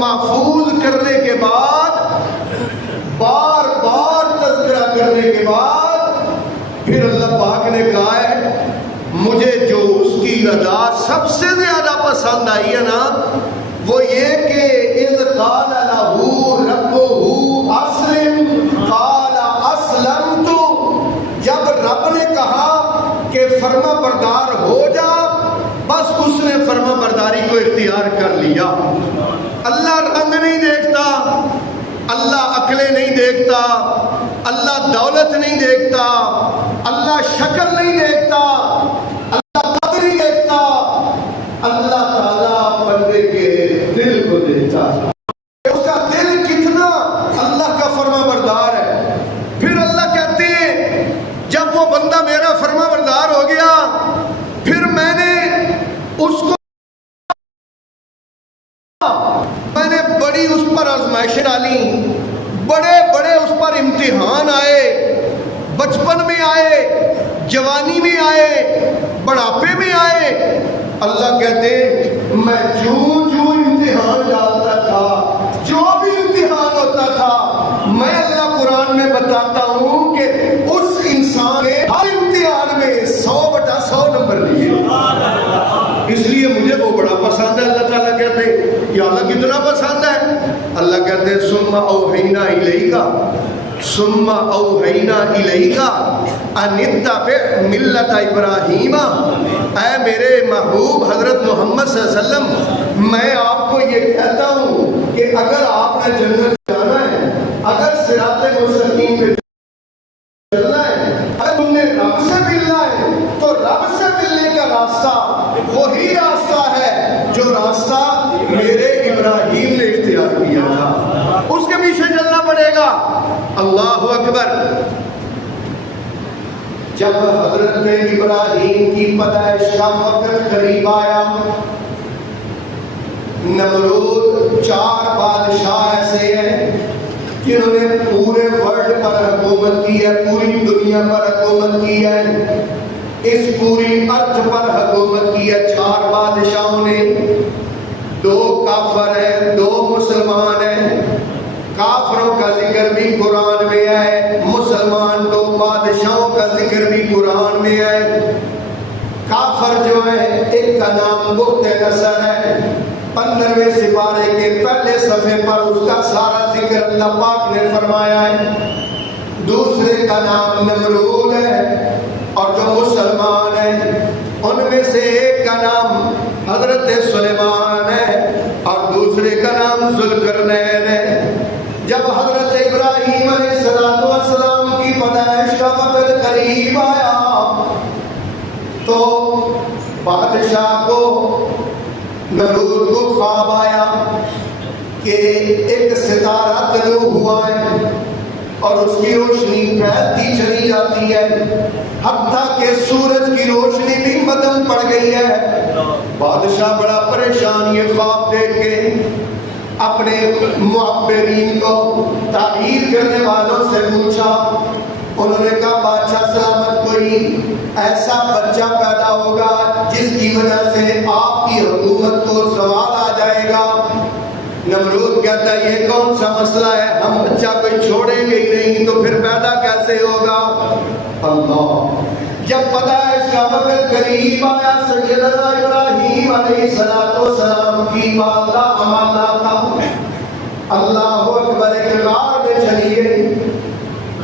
محفوظ کرنے کے بعد، بار بار تذکرہ کرنے کے بعد، پھر اللہ پاک نے کہا ہے مجھے جو اس کی ادا سب سے زیادہ پسند آئی ہے نا، وہ یہ کہ اذ قال له ربه اسلم قال اسلمت، جب رب نے کہا کہ فرما بردار ہو جا، بس اس نے فرما برداری کو اختیار کر لیا۔ اللہ رنگ نہیں دیکھتا، اللہ عقلیں نہیں دیکھتا، اللہ دولت نہیں دیکھتا، اللہ شکل نہیں دیکھتا، اللہ قدر نہیں دیکھتا، اللہ تعالیٰ بندے کے دل کو دیکھتا ہے، اس کا دل کتنا اللہ کا فرما بردار ہے۔ پھر اللہ کہتے ہیں جب وہ بندہ میرا فرما بردار ہو گیا، پھر میں نے اس کو بڑی اس پر آزمائشیں ڈالی، بڑے بڑے اس پر امتحان آئے، بچپن میں آئے، جوانی میں آئے، بڑھاپے میں آئے۔ اللہ کہتے ہیں میں جو امتحان ڈالتا تھا، جو بھی امتحان ہوتا تھا، میں اللہ قرآن میں بتاتا ہوں کہ اس انسان نے ہر امتحان میں 100/100 نمبر لیے۔ اس لیے مجھے وہ بڑا پسند ہے۔ اللہ تعالیٰ کہتے ہیں یا اللہ کتنا پسند ہے؟ اللہ کہتے ہیں ثم اوحینا الیک ثم اوحینا الیک ان اتبع ملت ابراہیم۔ اے میرے محبوب حضرت محمد صلی اللہ علیہ وسلم، میں آپ کو یہ کہتا ہوں کہ اگر آپ نے جنت جانا ہے، اگر صراط مستقیم پہ چلنا ہے، اگر تم نے رب سے ملنا ہے، تو رب سے ملنے کا راستہ وہی راستہ ہے جو راستہ میرے ابراہیم نے اختیار کیا تھا، اس کے پیچھے چلنا پڑے گا۔ اللہ اکبر۔ جب حضرت ابراہیم کی پیدائش کا وقت قریب آیا، نمرود 4 بادشاہ ایسے ہیں جنہوں نے پورے ورلڈ پر حکومت کی ہے، پوری دنیا پر حکومت کی ہے، اس پوری ارتھ پر حکومت کی ہے۔ 4 بادشاہوں نے، 2 کافر ہیں، 2 مسلمان ہیں۔ کافروں کا ذکر بھی قرآن میں ہے، مسلمان 2 بادشاہوں کا ذکر بھی قرآن میں ہے۔ کافر جو ہے ایک کا نام بخت نصر ہے، 15ویں سپارے کے پہلے صفحے پر اس کا سارا ذکر اللہ پاک نے فرمایا ہے۔ دوسرے کا نام نمرود ہے، اور جو مسلمان ہیں ان میں سے ایک کا نام حضرت سلیمان ہے اور دوسرے کا نام ذوالقرنین ہے۔ جب حضرت ابراہیم علیہ السلام کی پیدائش کا وقت قریب آیا تو بادشاہ کو، نمرود کو خواب آیا کہ ایک ستارہ طلوع ہوا ہے اور اس کی روشنی پھیلتی چلی جاتی ہے، حتیٰ کہ سورج کی روشنی بھی مدھم پڑ گئی ہے۔ بادشاہ بڑا پریشان یہ خواب دیکھ کے اپنے معبرین کو، تعبیر کرنے والوں سے پوچھا۔ انہوں نے کہا بادشاہ سلامت کوئی ایسا بچہ پیدا ہوگا جس کی وجہ سے آپ کی حکومت کو زوال آ جائے گا۔ نمرود کہتا ہے یہ کون سا مسئلہ ہے، ہم بچہ کوئی چھوڑیں گے ہی نہیں تو پھر پیدا کیسے ہوگا؟ اللہ جب پیدائش کا وقت قریب آیا، سیدنا ابراہیم علیہ السلام کی بارگاہ امانا تھا۔ اللہ اکبر، ایک غار میں چلی گئی۔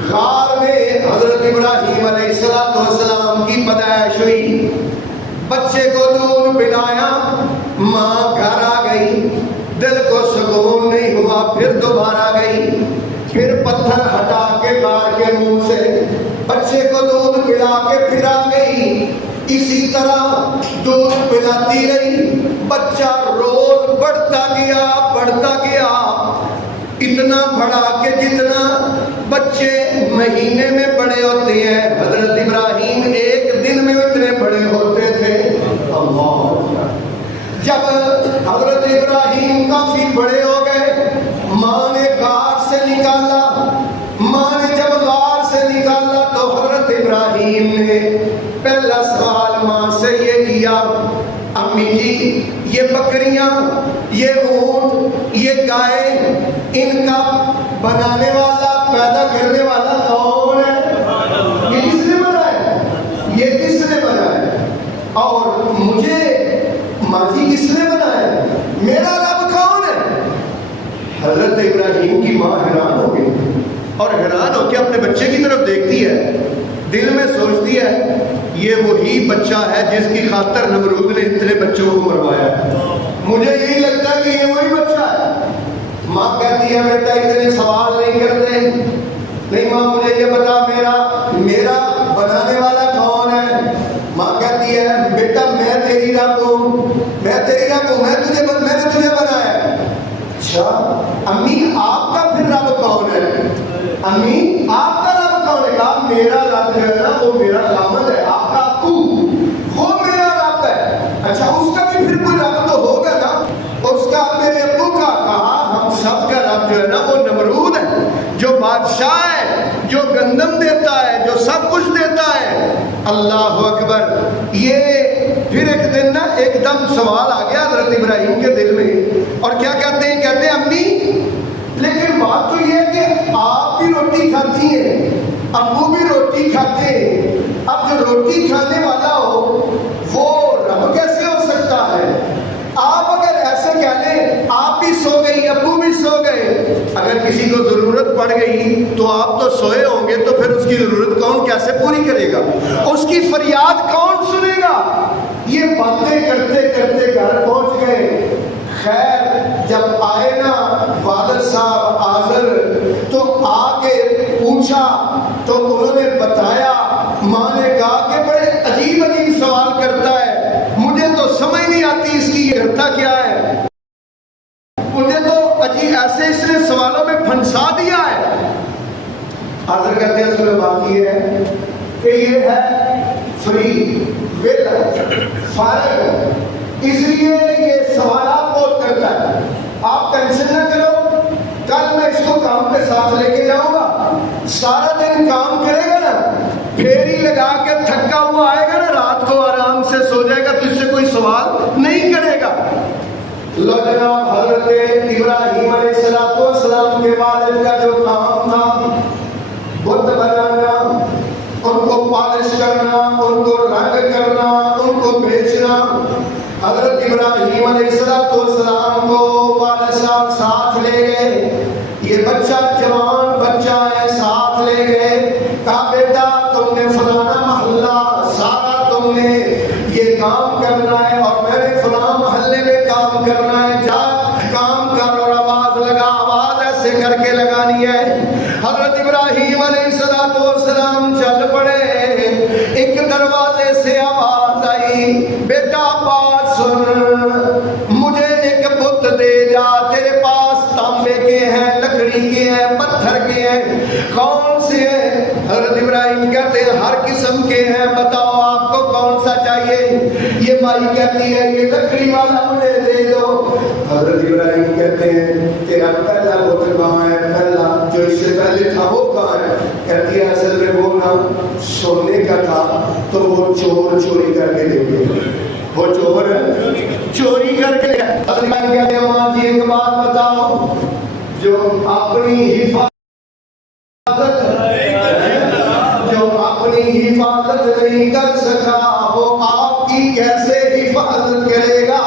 غار میں حضرت ابراہیم علیہ السلام کی پیدائش ہوئی، بچے کو دودھ پلایا، ماں گھر آ گئی، دل کو سکون نہیں ہوا، پھر دوبارہ گئی، پھر پتھر ہٹا کے غار کے منہ سے بچے کو دودھ پلا کے پھر آ گئی۔ اسی طرح دودھ پلاتی رہی، بچہ روز بڑھتا گیا، اتنا بڑا کہ جتنا بچے مہینے میں بڑے ہوتے ہیں، حضرت ابراہیم ایک دن میں اتنے بڑے ہوتے تھے۔ اللہ جب حضرت ابراہیم کافی بڑے ہو گئے، ماں نے غار سے نکالا، جب غار سے نکالا تو حضرت ابراہیم نے پہلا سوال ماں سے یہ کیا، امی جی یہ بکریاں، یہ اونٹ، یہ بنانے والا پیدا کرنے والا کون ہے؟ یہ کس نے بنایا؟ یہ کس نے بنایا؟ اور مجھے ماضی کس نے بنایا؟ میرا رب کون ہے؟ حضرت ابراہیم کی ماں حیران ہو گئی اور حیران ہو کے اپنے بچے کی طرف دیکھتی ہے، دل میں سوچتی ہے یہ وہی بچہ ہے جس کی خاطر نمرود نے اتنے بچوں کو مروایا ہے، مجھے یہی لگتا ہے کہ یہ وہی بچہ ہے۔ ماں کہتی ہے بیٹا اتنے سوال نہیں کرتے، نہیں ماں مجھے یہ بتا میرا بنانے والا کون ہے؟ ماں کہتی ہے بیٹا میں تیری رب ہوں، میں تیری رب ہوں، میں نے تجھے بنایا ہے۔ اچھا امی آپ کا پھر رب کون ہے؟ امی آپ کا رب کون ہے؟ کہا میرا رب جو ہے نا وہ میرا خامد ہے، آپ کا ابو وہ میرا رب ہے۔ اچھا اس کا بھی پھر کوئی رب تو ہوگا نا، اس کا میرے ابو کا؟ کہا ہم سب کا رب جو ہے نا وہ نمرود ہے، جو بادشاہ ہے، جو گندم دیتا ہے، جو سب کچھ دیتا ہے۔ اللہ اکبر۔ یہ پھر ایک دن نا ایک دم سوال آ گیا حضرت ابراہیم کے دل میں، اور کیا کہتے ہیں؟ کہتے ہیں امی لیکن بات تو یہ ہے کہ آپ بھی روٹی کھاتی ہیں، ابو بھی روٹی کھاتے ہیں، اب جو روٹی کھانے والا ہو وہ رب کیسے ہو سکتا ہے؟ آپ اگر ایسے کہہ لیں آپ بھی سو گئی ابو بھی سو گئے، اگر کسی کو ضرورت پڑ گئی تو آپ تو سوئے ہوں گے، تو پھر اس کی ضرورت کون کیسے پوری کرے گا؟ اس کی فریاد کون سنے گا؟ یہ باتیں کرتے کرتے گھر پہنچ گئے۔ خیر جب آئے نا والد صاحب آزر تو آ کے پوچھا تو انہوں نے بتایا، ماں نے کہا کہ بڑے عجیب عجیب سوال کرتا ہے، مجھے تو سمجھ نہیں آتی اس کی یہ کرتا کیا ہے، مجھے تو عجیب ایسے اس نے سوالوں میں پھنسا دیا ہے۔ آزر کہتے ہیں اصل بات یہ ہے کہ یہ ہے فری فارغ، اس لیے یہ سوالات بہت کرتا ہے۔ آپ ٹینشن نہ کرو، کل میں اس کو کام پہ ساتھ لے کے جاؤں گا، سارا دن کام کرے گا نا، پھیری لگا کے تھکا ہوا آئے گا نا، رات کو آرام سے سو جائے گا، تو اس سے کوئی سوال نہیں کرے گا۔ لو جناب حضرت ابراہیم علیہ السلام کے والد کا جو کام تھا بت بنانا، ان کو پالش کرنا، ان کو رنگ کرنا، ان کو بیچنا، حضرت ابراہیم علیہ السلام کو والد صاحب ساتھ لے گئے، یہ بچہ جوان بچہ ہے، ساتھ لے گئے، کہا بیٹا تم نے فلانا محلہ سارا تم نے یہ کام کرنا ہے، اور میں نے فلاں محلے میں کام کرنا ہے، جا کام کر اور آواز لگا، آواز ایسے کر کے لگانی ہے۔ حضرت ابراہیم علیہ السلام چل پڑے، ایک دروازے سے آواز آئی، بیٹا بات سن، مجھے ایک بت دے جا، تیرے پاس تانبے کے ہیں، لکڑی کے ہیں، پتھر کے ہیں، کون سے ہیں؟ حضرت ابراہیم کہتے ہیں ہر قسم کے ہیں، بتاؤ آپ کو کون سا چاہیے؟ یہ مائی کہتی ہے یہ لکڑی والا مجھے دے دو۔ حضرت ابراہیم کہتے ہیں تیرا پہلا بت کہاں ہے؟ پہلا جو اس سے پہلے تھا وہ کہاں ہے؟ کہتی ہے اصل میں وہ نا سونے کا تھا، تو وہ چور چوری کر کے دے گئے، وہ چور چوری کر کے۔ حضرت ابراہیم کہتے ہیں ماں جی ایک بات بتاؤ، جو اپنی حفاظت نہیں کر سکا وہ آپ کی کیسے حفاظت کرے گا؟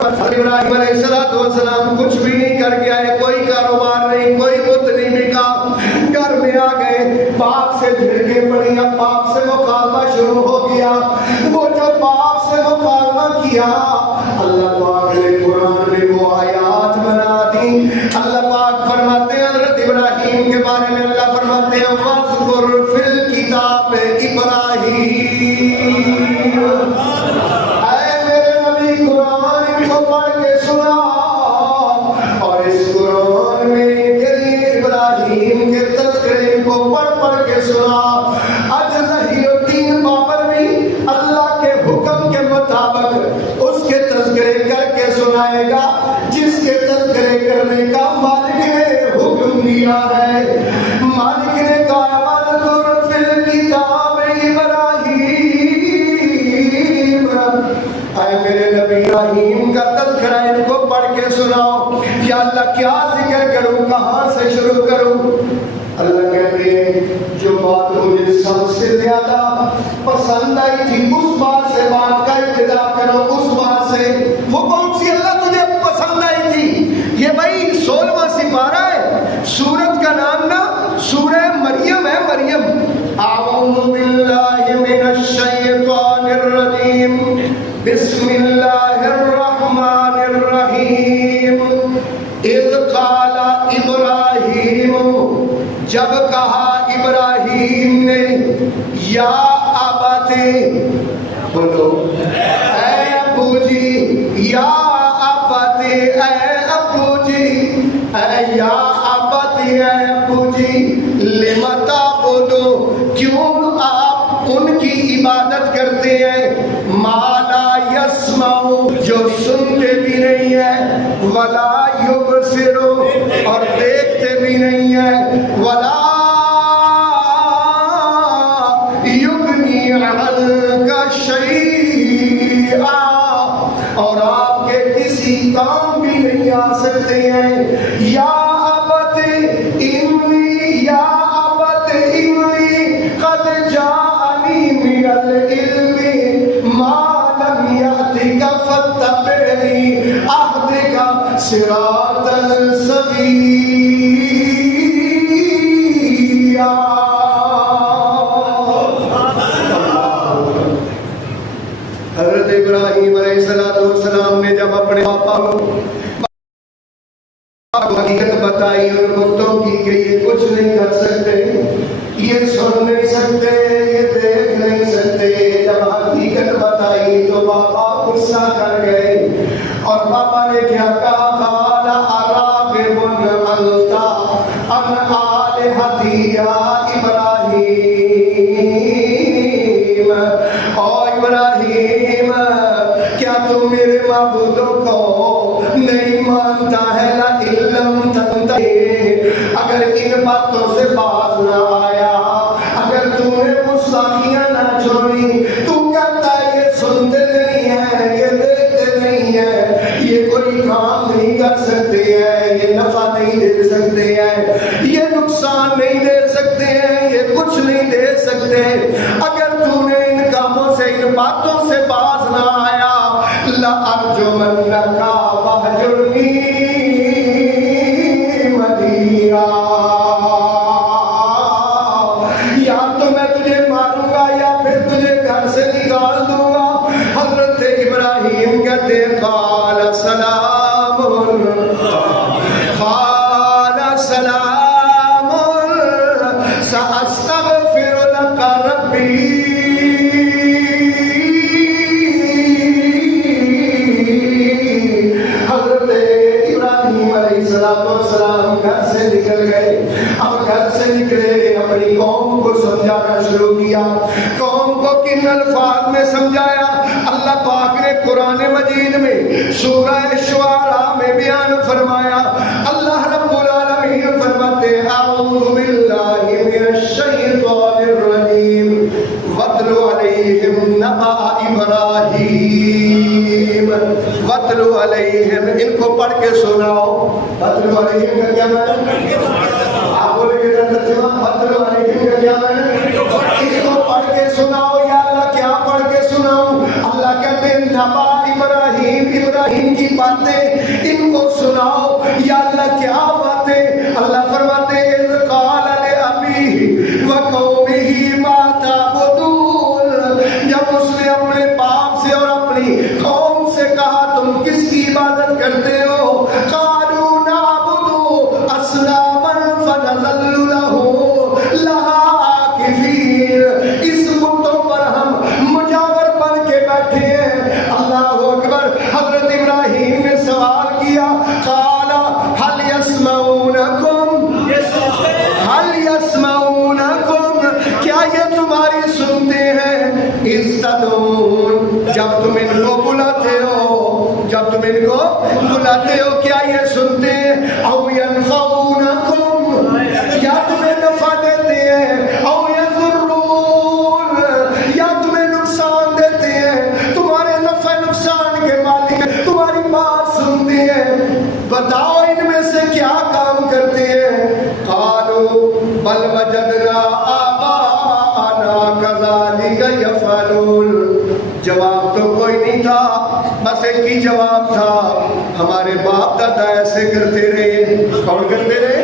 ابراہیم علیہ السلام کچھ بھی نہیں کر کے آئے، کوئی کاروبار نہیں، کوئی بت نہیں بکا، گھر میں آ گئے، باپ سے جھڑکیں پڑی، اب باپ سے مکالمہ شروع ہو گیا۔ وہ جو باپ سے مکالمہ کیا، اللہ پاک نے قرآن میں وہ آیات بنا دی۔ اللہ پاک فرماتے ہیں حضرت ابراہیم کے بارے میں، اللہ فرماتے ہیں وَاذْكُرْ فِي الْكِتَابِ إِبْرَاهِيمَ، اے میرے نبی قرآن کو پڑھ کے سنا، اور اس قرآن میں ان کے لیے ابراہیم کے تذکرے کو پڑھ پڑھ کے سنا۔ آج ظہیر الدین بابر بھی اللہ کے حکم کے مطابق اس کے تذکرے کر کے سنائے گا جس کے تذکرے کرنے کا مالک نے حکم دیا ہے۔ مالک نے کہا وَاذْكُرْ فِي الْكِتَابِ إِبْرَاهِيمَ، اے میرے نبی ابراہیم کا تذکرہ ان کو پڑھ کے سناؤ. یا اللہ کیا ذکر کروں, کہاں سے شروع کروں؟ اللہ کہتے ہیں جو بات مجھے سب سے زیادہ پسند آئی تھی اس بات سے بات کا ابتدا کرو, اس بات سے. وہ کون سی اللہ تجھے پسند آئی تھی؟ یہ بھائی 16واں سپارہ ہے, سورت کا نام نا سورہ مریم ہے. مریم. اعوذ باللہ من الشیطان الرجیم, بسم اللہ الرحمن الرحیم. اذ قال ابراہیم, جب کہا ابراہیم نے, یا ابت, بولو اے ابو جی, یا ابت اے ابو جی, اے یا ابت اے ابو جی, لم تعبدو, کیوں آپ ان کی عبادت کرتے ہیں, ما لا یسمع, جو سنتے بھی نہیں ہیں, ولا یبصر, اور دیکھتے بھی نہیں ہیں, ولا یغنی عنک شیئا, اور آپ کے کسی کام بھی نہیں آ سکتے ہیں. یا ابت انی, یا ابت انی قد جاءنی من العلم ما لم یأتک فاتبعنی اہدک صراطا سویا. حضرت ابراہیم علیہ السلام نے جب اپنے پاپا کو حقیقت بتائی, ان کو توقی کہ یہ کچھ نہیں کر سکتے, یہ سن نہیں سکتے, یہ دیکھ نہیں سکتے, جب حقیقت بتائی تو پاپا غصہ کر گئے. اور پاپا نے کیا کہا, قال اراغب انت عن آلہتی یا ابراہیم, او ابراہیم کیا تم میرے معبودوں کو نہیں مانتا ہے؟ لَإِلَّمْ تَنْتَهِ, اگر ان باتوں سے باز نہ آیا, اگر تم نے گستاخیاں نہ چھوڑی, تو کہتا ہے یہ سنتے نہیں ہیں, یہ دیکھتے نہیں ہیں, یہ کوئی کام نہیں کر سکتے ہیں, یہ نفع نہیں دے سکتے ہیں, یہ نقصان نہیں دے سکتے ہیں, یہ کچھ نہیں دے سکتے. اگر تو نے ان کاموں سے, ان باتوں سے باز نہ آیا, لَأَرْجُمَنَّكَ وَاهْجُرْنِي مَلِيًّا, یا تو میں تجھے ماروں گا یا پھر تجھے گھر سے نکال دوں گا. حضرت ابراہیم کہتے ہیں قال سلام, قال سلام سأستغفر لك ربی. حضرت ابراہیم علیہ السلام گھر سے نکل گئے. اب گھر سے نکلے, اپنی قوم کو سمجھانا شروع کیا. قوم کو کن الفاظ میں سمجھایا؟ اللہ پاک نے قرآن مجید میں سورہ شعراء میں بیان فرمایا. اللہ رب العالمین فرماتے ہیں اعوذ باللہ من الشیطان الرجیم, وَاتْلُ عَلَيْهِمْ نَبَأَ إِبْرَاہِيمَ, وَاتْلُ عَلَيْهِمْ, ان کو پڑھ کے سناؤ. وَاتْلُ عَلَيْهِمْ کا کیا معنی؟ آپ بولے کہ ترجمہ وَاتْلُ عَلَيْهِمْ کا کیا معنی؟ اس کو پڑھ کے سناؤ. یا اللہ کیا پڑھ کے سناؤں؟ اللہ کہتے ہیں نبا ابراہیم, ابراہیم کی باتیں ان کو سناؤ. یا اللہ کیا باتیں؟ اللہ فرماتے ہیں اذ قال لأبیہ وقومہ ما تعبدون, جب اس نے اپنے باپ سے اور اپنی قوم سے کہا تم کس کی عبادت کرتے ہو؟ قالوا نعبد اصناما فنظل لها عاکفین, اس بتوں پر ہم مجاور بن کے بیٹھے ہیں. اللہ اکبر. حضرت ابراہیم نے سوال کیا, قال هل يسمعونكم, هل يسمعونكم, کیا یہ تمہاری سنتے ہیں؟ استدعون, جب تم ان کو بلاتے ہو, جب تم ان کو بلاتے ہو کیا یہ سنتے ہیں؟ او ينفعونكم, یا تمہیں نفع دیتے ہیں, او يضرون, یا تمہیں نقصان دیتے ہیں. تمہارے نفع نقصان کے مالک بل وجدنا آباءنا كذلك يفعلون. جواب تو کوئی نہیں تھا، بس ایک ہی جواب تھا، ہمارے باپ دادا ایسے کرتے رہے. کون کرتے رہے؟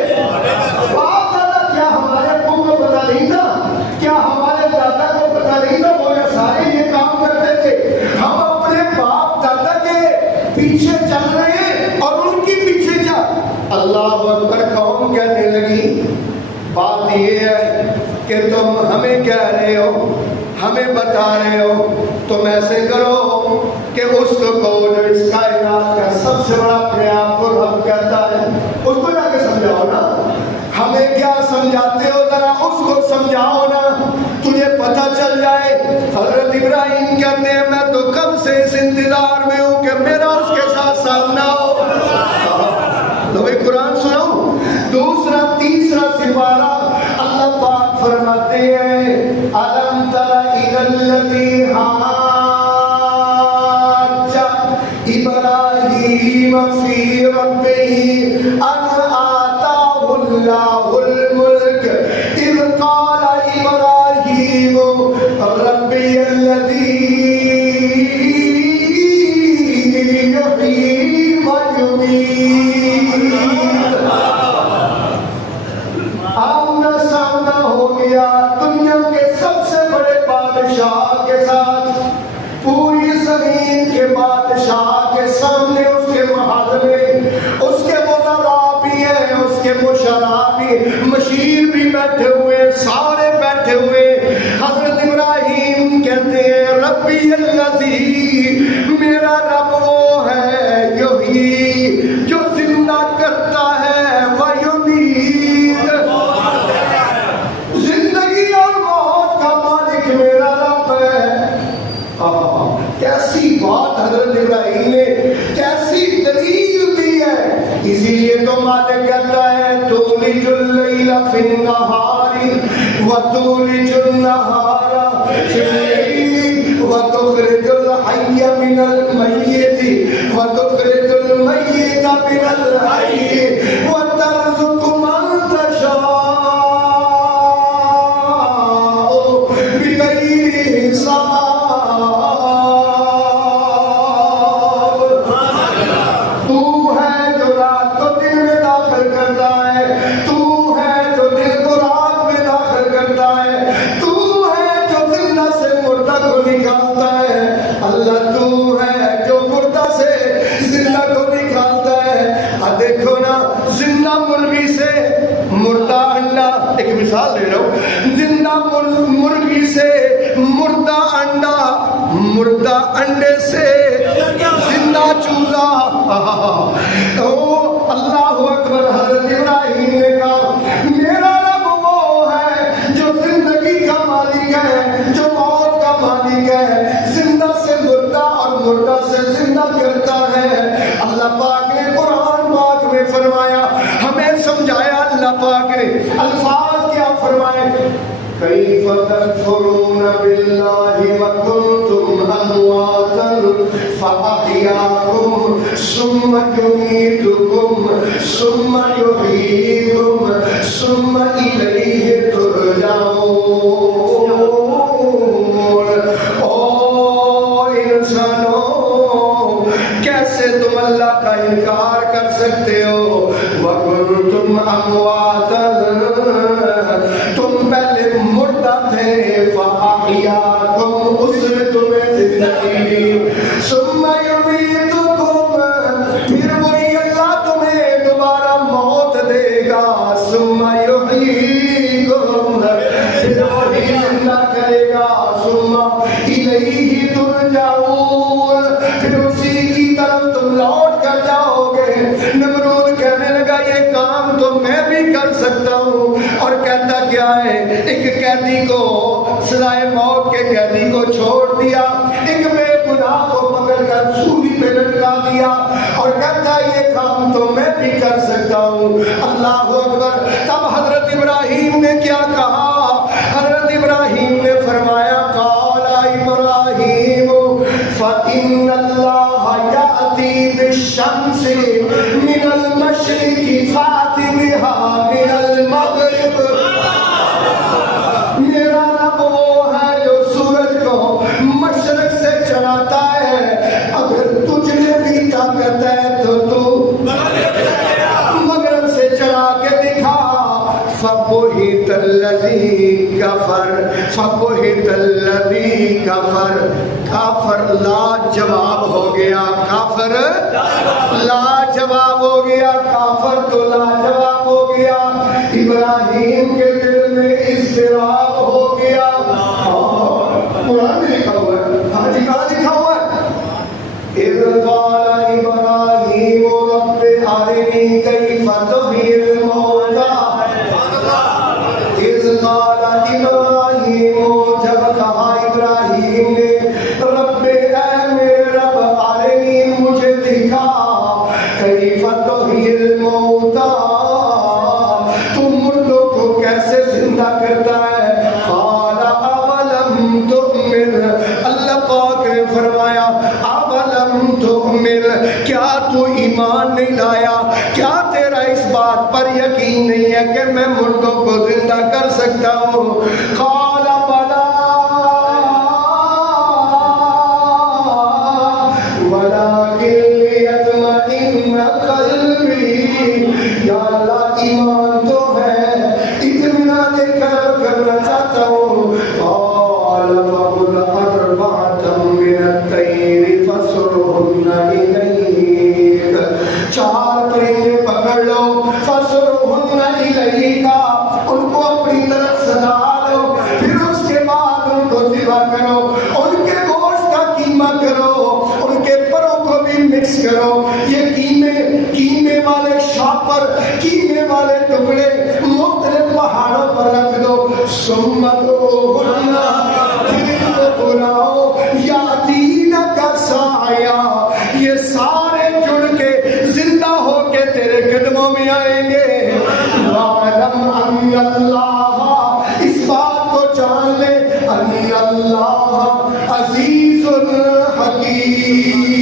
باپ دادا. کیا ہمارے ابو کو پتا نہیں تھا؟ کیا ہمارے دادا کو پتا نہیں تھا؟ وہ سارے یہ کام کرتے تھے. ہم اپنے باپ دادا کے پیچھے چل رہے ہیں اور ان کے پیچھے چل. اللہ اکبر. قوم کہنے لگی بات یہ ہے کہ تم ہمیں کہہ رہے ہو، ہمیں بتا رہے ہو، تم ایسے کرو کہ اس کو جو اس کائنات کا سب سے بڑا اپنے آپ کو رب کہتا ہے اس کو جا کے سمجھاؤ نا. ہمیں کیا سمجھاتے ہو؟ ذرا اس کو سمجھاؤ نا، تجھے پتہ چل جائے. حضرت ابراہیم کہتے ہیں میں تو کب سے اس انتظار میں ہوں کہ میرا اس کے ساتھ سامنا ہو. تو میں قرآن سناؤں. دوسرا تیسرا سپارہ اللہ پاک فرماتے ہیں أَلَمْ تَرَ إِلَى الَّذِي حَاجَّ إِبْرَاهِيمَ فِي رَبِّهِ أَنْ آتَاهُ اللَّهُ الْمُلْكَ إِذْ قَالَ إِبْرَاهِيمُ رَبِّيَ الَّذِي يُحْيِي وَيُمِيتُ. آمنا سامنا ہو گیا دنیا کے سب سے بڑے بادشاہ کے ساتھ. پوری زمین کے بادشاہ کے سامنے اس کے محل میں اس کے وزراء بھی ہیں، اس کے مشراء بھی، مشیر بھی بیٹھے ہوئے، سارے بیٹھے ہوئے. حضرت ابراہیم کہتے ہیں ربی الذی، میرا رب وہ ہے یحیی، جو زندہ کرتا ہے، ویمیت، زندگی اور موت کا مالک میرا رب ہے. کیسی بات حضرت ابراہیم نے کیسی دلیل دی ہے. اسی لیے تو مالک کہتا ہے تولج اللیل فی النہار وتولج النہار فی اللیل وتخرج الحی من المیت وتخرج المیت من الحی وترزق من تشاء بغیر حساب. نکالتا ہے اللہ، تو ہے جو مردہ سے زندہ کو نکالتا ہے. دیکھو نا، زندہ مرغی سے مردہ انڈا، ایک مثال دے رہا ہوں، زندہ مرغی سے مردہ انڈا، مردہ انڈے سے زندہ چوزا. اللہ اکبر. حضرت ابراہیم نے کہا میرا رب وہ ہے جو زندگی کا مالک ہے، جو موت کا مالک ہے، زندہ سے مردہ اور مردہ سے زندہ کرتا ہے. اللہ پاک نے قرآن پاک میں فرمایا، ہمیں سمجھایا اللہ پاک نے. الفاظ کیا فرمائے؟ کیف تکفرون باللہ وکنتم امواتا فاحیاکم ثم یمیتکم ثم یحییکم ثم الیہ ترجعون. کیسے تم اللہ کا انکار کر سکتے ہو؟ وَكُنْتُمْ أَمْوَاتًا، تم پہلے مردہ تھے، فَأَحْيَاكُمْ، اس نے تمہیں زندگی دی، ثُمَّ يُمِيتُكُمْ، پھر وہی اللہ تمہیں دوبارہ موت دے گا، ثُمَّ يُحْيِيكُمْ، پھر وہی زندہ کرے گا، ثُمَّ إِلَيْهِ تُرْجَعُونَ، پھر اسی کی طرف تم لوٹ کر جاؤ گے. نمرود کہنے لگا یہ کام تو میں بھی کر سکتا ہوں. اور کہتا کیا ہے؟ ایک قیدی کو، سزائے موت کے قیدی کو چھوڑ دیا، ایک بے گناہ کو پکڑ کر سولی پہ لٹکا دیا، اور کہتا یہ کام تو میں بھی کر سکتا ہوں. اللہ اکبر. تب حضرت ابراہیم نے کیا کہا؟ حضرت ابراہیم نے فرمایا قال ابراہیم فإن اللہ یأتی بالشمس من المشرق فأت بها من المغرب. لاجواب ہو گیا، کافر لاجواب ہو گیا، کافر تو لاجواب ہو گیا، ابراہیم کے دل میں اضطراب ہو گیا۔ قرآن میں لکھا ہوا ہے، ہاں جی کہاں لکھا ہوا ہے؟ اِذْ قَالَ إِبْرَاهِيمُ رَبِّ أَرِنِي كَيْفَ تُحْيِي الْمَوْتَىٰ۔ اِذْ قَالَ إِبْرَاهِيمُ، جب کہا ابراہیم نے، رب اے میرے رب، أرنی مجھے دکھا، كَيْفَ تُحْيِي الْمَوْتَىٰ، تو مردوں کو کیسے زندہ کرتا ہے۔ قَالَ أَوَلَمْ تُؤْمِنْ، اللہ پاک نے فرمایا اولم تؤمن، کیا تو ایمان نہیں لایا؟ کیا تیرا اس بات پر یقین نہیں ہے کہ میں مردوں کو زندہ کر سکتا ہوں؟ قال بلا ولكن ليطمئن قلبي، یا اللہ ایمان تو ہے، اطمینان قلب کرنا چاہتا ہوں۔ قال فخذ أربعة من الطير فصرهن إليك، چار پرندے پکڑ لو، فصرهن إليك، ان کو اپنی طرف سجا لو، پھر اس کے بعد ان کو ذبح کرو، ان کے گوشت کا قیمہ کرو، ان کے پروں کو بھی مکس کرو، یہ قیمے والے شاپر، قیمے والے ٹکڑے مختلف پہاڑوں پر رکھ دو، ثم ادعوهن، پھر ان کو بلاؤ، یاتینک سعیا، یہ سارے جڑ کے زندہ ہو کے تیرے قدموں میں آئیں گے۔ وَاعْلَمْ أَنَّ اللَّهَ، اس بات کو جان لے، أَنَّ اللَّهَ عَزِيزٌ حَكِيمٌ۔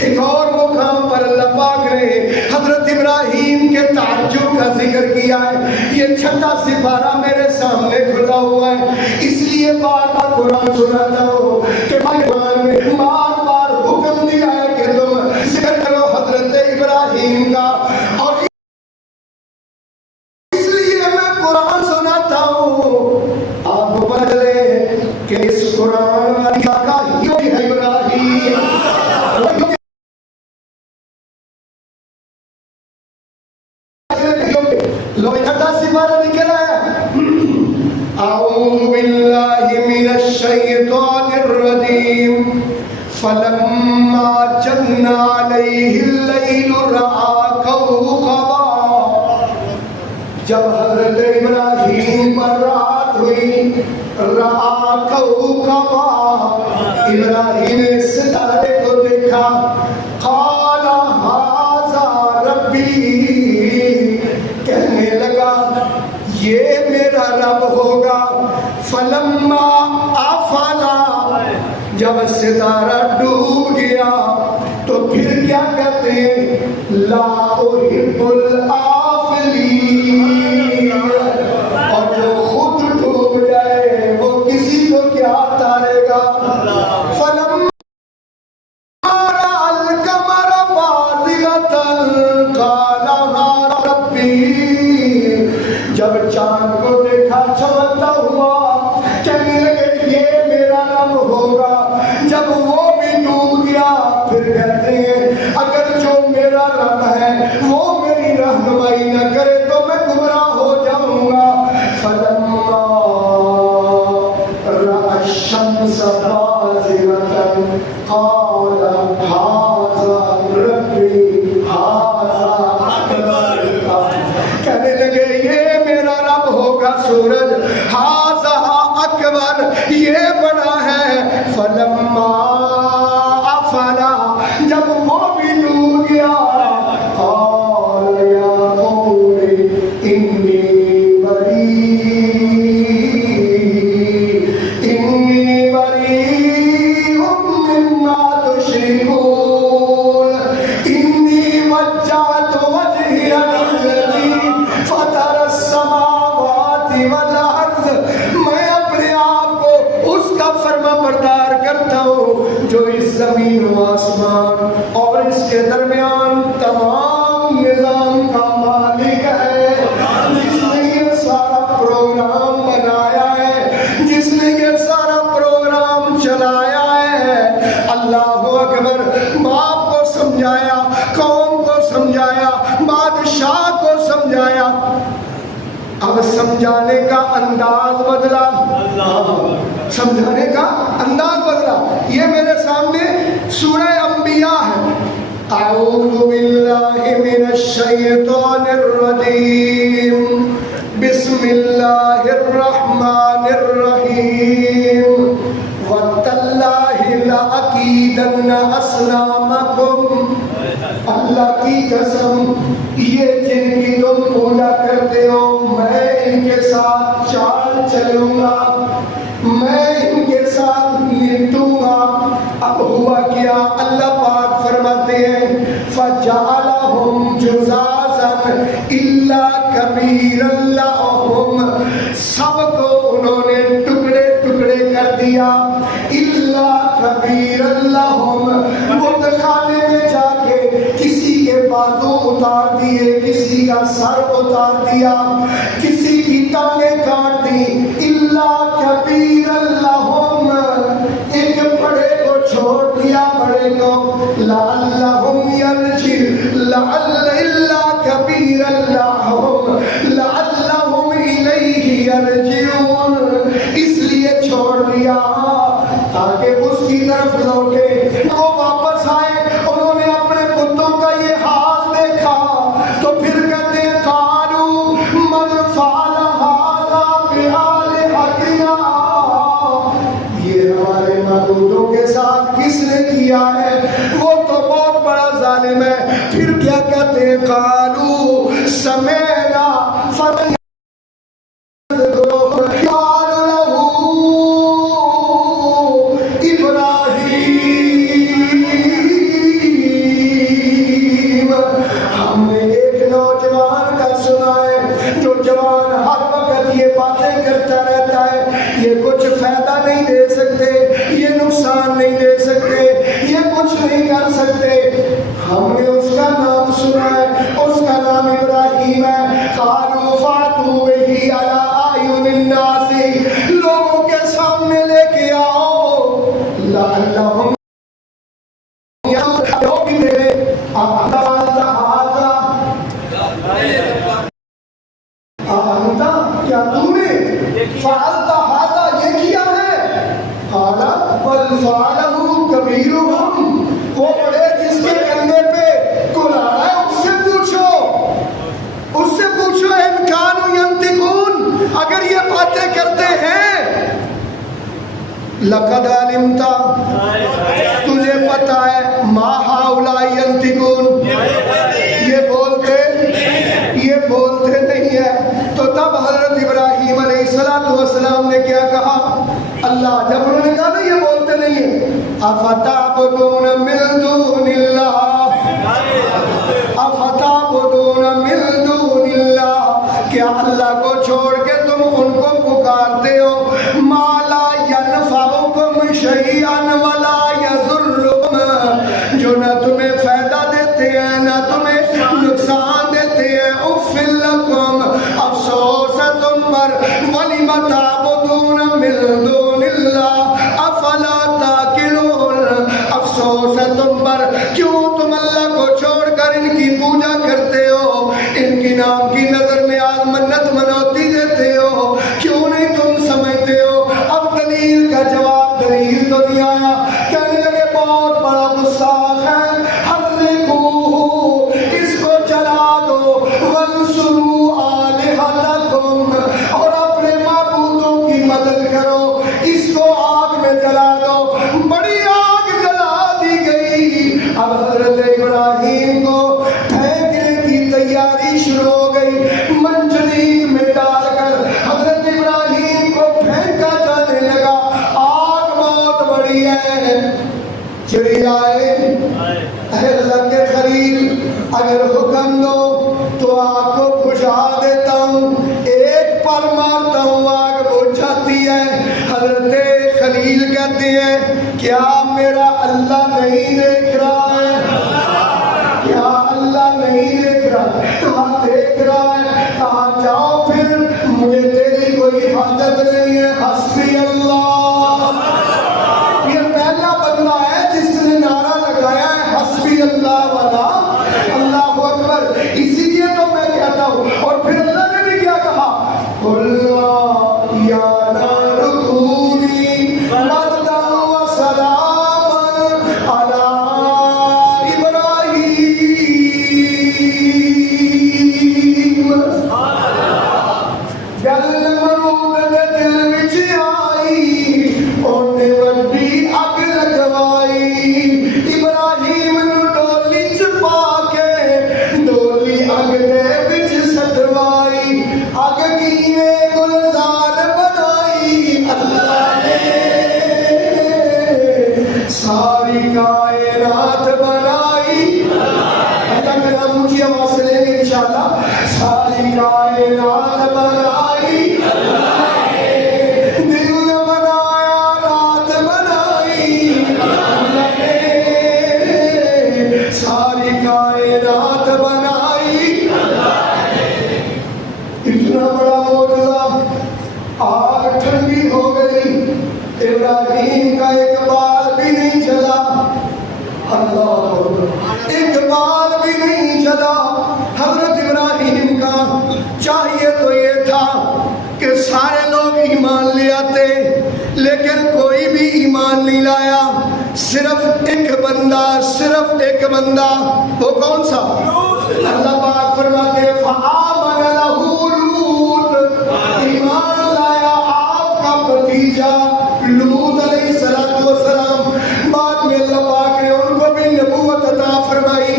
ایک اور مقام پر اللہ پاک نے حضرت ابراہیم کے تعجب کا ذکر کیا ہے۔ یہ چھٹا سپارہ میرے سامنے کھلا ہوا ہے، اس لیے بار بار قرآن سناتا ہوں کہ قرآن میں بار بار حکم دیا ہے کہ تم ذکر کرو حضرت ابراہیم کا، اور اس لیے میں قرآن سناتا ہوں۔ آپ کو پتہ چلے کہ اس قرآن والی کا ہی ہے ابراہیم۔ لو چھٹا سپارہ نکلا ہے، اعوذ باللہ من الشیطان الرجیم، فلما جن علیہ اللیل رأى کوکبا، جب حضرت ابراہیم پر رات ہوئی، رأى کوکبا، ابراہیم نے ستارے کو دیکھا، قال ھذا ربی، کہنے لگا یہ میرا رب ہوگا۔ فلما افلا، جب ستارہ ڈوب گیا تو پھر کیا کہتے ہیں؟ لا احب الآفلین، اور جو خود ڈوب جائے وہ کسی کو کیا تارے گا۔ فلما رأى القمر بازغة قال هذا ربي، جب چاند کو دیکھا چمکتا ہوا، کہنے لگے یہ میرا رب ہوگا۔ جب وہ بھی ڈوب گیا پھر کہتے ہیں اگر جو میرا رب ہے وہ میری رہنمائی نہ کرے تو میں گمراہ ہو جاؤں گا۔ فلما رأى الشمس بازغة قال هذا ربي هذا أكبر، کہنے لگے یہ میرا رب ہوگا سورج، ھذا اکبر، یہ بڑا ہے۔ فلما افلا، جب وہ بھی ڈوب گیا، قال یا قوم انی بریء مما تشركون، انی وجہت وجہی للذی فطر السماوات والارض، میں اپنے آپ کو اس کا فرما بردار کرتا ہوں جو اس زمین و آسمان اور اس کے درمیان تمام نظام کا مالک ہے، جس نے یہ سارا پروگرام بنایا ہے، جس نے یہ سارا پروگرام سمجھانے کا انداز بدلا، سمجھانے کا انداز بدلا۔ یہ میرے سامنے سورہ انبیاء ہے۔ اعوذ باللہ من الشیطان الرجیم، بسم اللہ الرحمن الرحیم، وَتَاللَّهِ لَأَكِيدَنَّ أَصْنَامَكُمْ، اللہ کی قسم یہ جن کی تم پوجا کرتے ہو میں ان کے ساتھ چال چلوں گا، میں ان کے ساتھ نپٹوں گا۔ اب ہوا کیا؟ اللہ پاک فرماتے ہیں فَجَعَلَهُمْ جُذَاذًا إِلَّا كَبِيرًا لَهُمْ، سب کو انہوں نے ٹکڑے ٹکڑے کر دیا، إِلَّا كَبِيرًا لَهُمْ، بتخانے میں جا کے کسی کے بازو اتار دیے، کسی کا سر اتار دیا، کسی کی ٹانگیں کاٹ دی، إِلَّا كَبِيرًا لَهُمْ، ایک بڑے کو چھوڑ دیا، بڑے کو، لَعَلَّهُمْ يَرْجِعُونَ، إِلَّا كَبِيرًا لَهُمْ لَعَلَّهُمْ إِلَيْهِ يَرْجِعُونَ، اس لیے چھوڑ دیا تاکہ اس کی طرف لوٹے۔ وہ واپس آئے، انہوں نے اپنے بتوں کا یہ حال دیکھا تو پھر کہتے ہیں قالوا من فعل هذا بآلهتنا، یہ ہمارے معبودوں کے ساتھ کس نے کیا ہے؟ وہ تو بہت بڑا ظالم ہے۔ پھر کیا کہتے ہیں قالوا سمعنا فتى نہیں دے سکتے، یہ کچھ نہیں کر سکتے، ہم نے اس کا نام سنا ہے، اس کا نام ابراہیم ہے۔ قالوا فاتوا به علی اعین الناس، لوگوں کے سامنے لے کے آؤ، لعلہم کیا تم نے فعلت ھذا یہ کیا ہے؟ قال بل فعلہ کبیرہم، وہ بڑے جس کے کندھے پہ کلاڑا ہے اس سے پوچھو، اس سے پوچھو ان کانوا ینطقون، اگر یہ باتیں کرتے ہیں۔ لقد علمت، تجھے پتا ہے، ما ہؤلاء ینطقون، یہ بولتے نہیں ہے۔ تو تب حضرت ابراہیم علیہ السلام نے کیا کہا؟ اللہ جب انہوں نے کہا نا یہ بولتے نہیں ہیں، افتعبدون من دون اللہ، افتعبدون من دون اللہ، کیا اللہ کو چھوڑ کے تم ان کو پکارتے ہو؟ ما لا ینفعکم شیئا ولا یضرکم، جو نہ تمہیں فائدہ دیتے ہیں نہ تمہیں نقصان دیتے ہیں۔ اف لکم، افسوس ہے تم پر، ولم تعبدون من دون اللہ افلا تاکلون، افسوس ہے تم پر، کیوں تم اللہ کو چھوڑ کر ان کی پوجا کرتے ہو، ان کی نام کی نظر میں آج منت منوتی دیتے ہو، کیوں نہیں تم سمجھتے ہو؟ اب دلیل کا جواب، دلیل تو نہیں آیا، کہنے لگے بہت بڑا گستاخ ہے، حرقوہ، اس کو جلا دو، وانصروا آلہتکم، اور اپنے معبودوں کی مدد کرو، اس کو آگ میں جلا دو۔ بڑی آگ جلا دی گئی۔ اب حضرت ابراہیم کو پھینکنے کی تیاری شروع ہو گئی، منجنیق میں ڈال کر حضرت ابراہیم کو پھینکا جانے لگا۔ آگ بہت بڑی ہے، چلی جائے۔ اے اللہ کے خلیل، اگر حکم دو تو آگ کو بجھا دیتا ہوں، ایک پر مارتا ہوں آگ بجھ جاتی ہے۔ حضرت خلیل کہتے ہیں کیا میرا اللہ نہیں دیکھ رہا ہے؟ کیا اللہ نہیں دیکھ رہا؟ کہاں دیکھ رہا ہے؟ کہاں جاؤ پھر، مجھے تیری کوئی حاجت نہیں ہے، حسبی اللہ۔ یہ پہلا بندہ ہے جس نے نعرہ لگایا ہے حسبی اللہ والا، اللہ اکبر۔ اسی لیے تو میں کہتا ہوں، اور پھر اللہ نے بھی کیا کہا؟ اللہ اقبال بھی نہیں چلا حضرت ابراہیم کا. چاہیے تو یہ تھا کہ سارے لوگ ایمان لے آتے، لیکن کوئی بھی ایمان نہیں لایا. صرف ایک بندہ، وہ کون سا؟ اللہ پاک فرماتے ہیں فآمن لہ لوط، ایمان لایا آپ کا بھتیجا لوط علیہ السلام. بعد میں اللہ پاک نے ان کو بھی نبوت عطا فرمائی.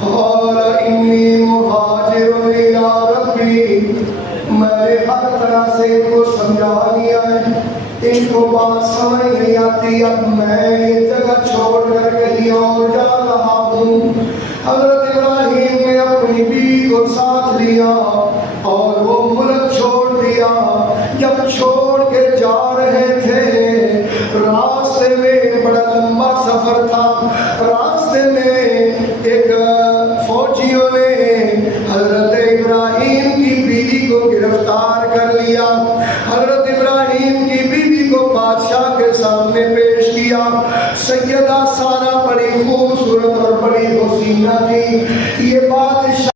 قال انی مہاجر الی ربی، میں نے ہر طرح سے ان کو سمجھا دیا ہے، ان کو بات سمجھ نہیں آتی، اب میں یہ جگہ چھوڑ کر کہیں اور جا رہا ہوں. حضرت ابراہیم نے اپنی بیوی کو ساتھ لیا اور وہ ملک چھوڑ دیا. جب چھوڑ کے جا رہے تھے، راستے میں بڑا لمبا سفر تھا. راستے میں ایک فوجیوں نے حضرت ابراہیم کی بیوی کو گرفتار کر لیا. حضرت ابراہیم کی بیوی کو بادشاہ کے سامنے پیش کیا. سیدہ سارہ بڑی خوبصورت اور بڑی حسینہ تھی. یہ بادشاہ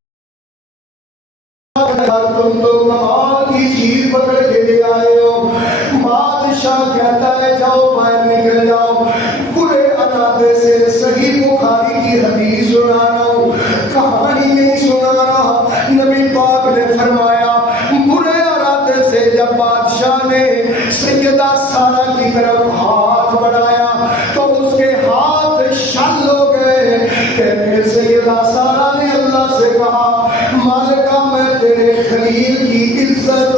تم تو کمال کی چیز پکڑ کے لے آئے ہو. بادشاہ کہتا ہے جاؤ باہر نکل جاؤ. برے ارادے سے صحیح بخاری کی حدیث سنا رہا ہوں، کہانی نہیں سنا رہا. نبی پاک نے فرمایا برے ارادے سے جب بادشاہ نے سیدہ سارہ کی طرف ہاتھ بڑھایا تو اس کے ہاتھ شل ہو گئے. کہ سیدہ سارہ نے اللہ سے کہا مالکہ میں تیرے خلیل کی عزت،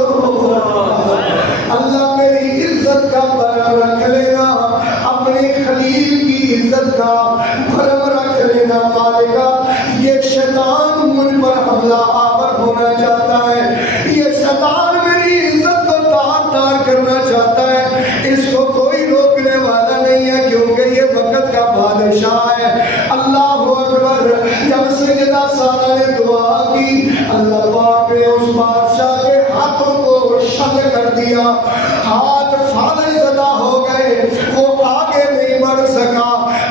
اللہ میری عزت کا بھرم رکھ لینا، اپنے خلیل کی عزت کا بھرم رکھ لینا. مالکہ یہ شیطان مجھ پر حملہ آور ہونا چاہتا ہے، یہ شیطان میری عزت کو تار تار کرنا چاہتا ہے. اس کو کوئی روکنے والا نہیں ہے کیونکہ یہ وقت کا بادشاہ ہے. اللہ اکبر. جب سیدہ سارہ نے دعا کی، اللہ پاک نے اس بادشاہ کے ہاتھوں کو شل کر دیا. ہاتھ فالج زدہ ہو گئے، وہ آگے نہیں بڑھ سکا.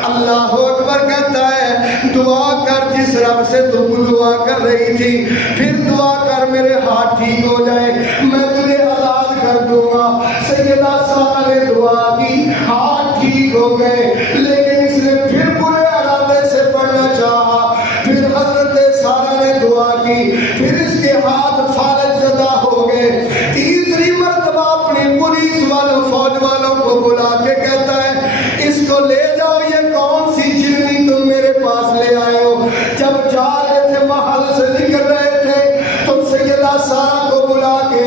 اللہ اکبر کہتا ہے دعا کر جس رب سے تم دعا کر رہی تھی، پھر دعا کر میرے ہاتھ ٹھیک ہو جائے، میں تجھے آزاد کر دوں گا. سیدہ سارہ نے دعا کی، ہاتھ ٹھیک ہو گئے، لیکن اس نے پھر برے ارادے سے پڑھنا چاہا. پھر حضرت سارہ نے دعا کی، پھر اس کے ہاتھ فالج زدہ ہو گئے. تیسری مرتبہ اپنی پولیس والوں فوج والوں کو بلا کے کہتا ہے اس کو لے جاؤ، یہ کون سی جننی تم میرے پاس لے آئے ہو. جب جا رہے تھے محل سے نکل رہے تھے تو سیدہ سارہ کو بلا کے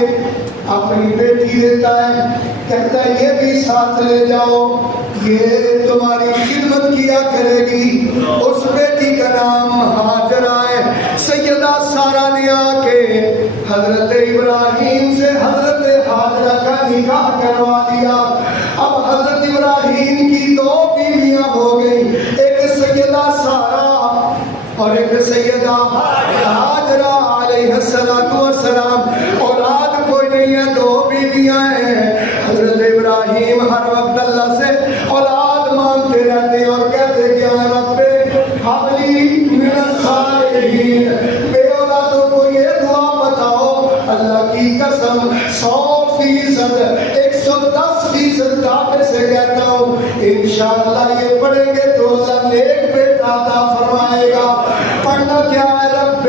اپنی بیٹی دیتا ہے، کہتا ہے یہ بھی ساتھ لے جاؤ، یہ تمہاری خدمت کیا کرے گی. اس بیٹی کا نام ہاجرہ ہے. سیدہ سارہ نے آ کے حضرت ابراہیم سے حضرت ہاجرہ کا نکاح کروا دیا. اب حضرت ابراہیم کی دو بیویاں ہو گئی، ایک سیدہ سارہ اور ایک سیدہ ہاجرہ علیہ السلام. اولاد کوئی نہیں ہے، دو بیویاں ہیں. حضرت ابراہیم ہر وقت اللہ سے اولاد مانگتے رہتے اور کہتے کیا رب حبلی من الصالحین، بے اولادوں کو یہ دعا بتاؤ. اللہ کی قسم 100%، 110% دعوے سے کہتا ہوں انشاءاللہ یہ پڑھیں گے تو اللہ نیک بیٹا عطا فرمائے گا. پڑھنا کیا ہے رب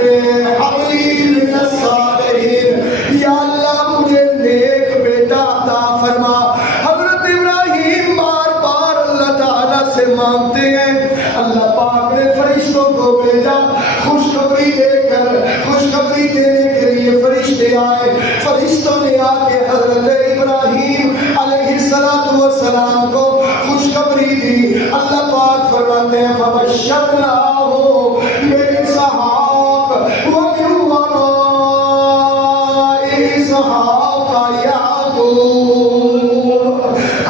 حبلی من الصالحین، یا اللہ مجھے نیک بیٹا عطا فرما. حضرت ابراہیم بار بار اللہ تعالیٰ سے مانگتے ہیں. اللہ پاک نے فرشتوں کو بھیجا خوشخبری دے کر، خوشخبری دینے کے لیے فرشتے آئے. فرشتوں نے آ کے حضرت ابراہیم علیہ السلام کو خوشخبری دی. اللہ پاک فرماتے ہیں فبشرناہ بإسحاق ومن وراء إسحاق یعقوب.